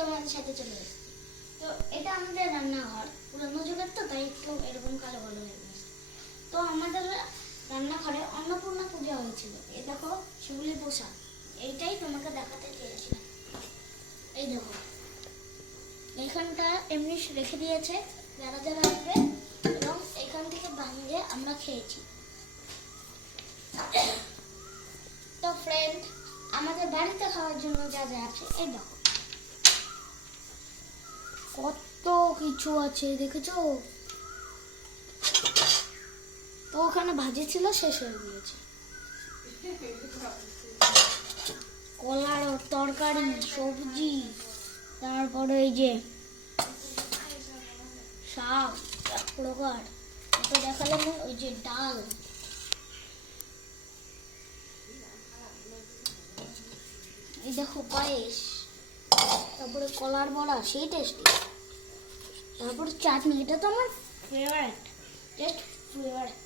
তোমাদের সাথে চলে এসেছি। তো এটা আমাদের রান্নাঘর, পুরনো যুগের তো, তাই একটু এরকম কালো কালো হয়ে গেছে। তো আমাদের রান্নাঘরে অন্নপূর্ণা পূজা হয়েছিল। এই দেখো শিউলি পোশাক, এইটাই তোমাকে দেখাতে চেয়েছিলাম। এই দেখো এইখানটা এমনি রেখে দিয়েছে যারা যারা আসবে, এবং এখান থেকে ভাঙিয়ে আমরা খেয়েছি। তো ফ্রেন্ড, আমাদের বাড়িতে খাওয়ার জন্য যা যা আছে এই দেখো, কত কিছু আছে দেখেছো। তো ওখানে ভাজি ছিল, শেষ হয়ে গিয়েছে। কলার তরকারি, সবজি, তারপরে এই যে শাক এক প্রকার, এটা দেখালাম। ওই যে ডাল, এই দেখো পায়েস, তারপরে কলার বড়া, সেই টেস্টি, তারপরে চাটনি, এটা তো আমার ফেভারিট, জাস্ট ফেভারিট।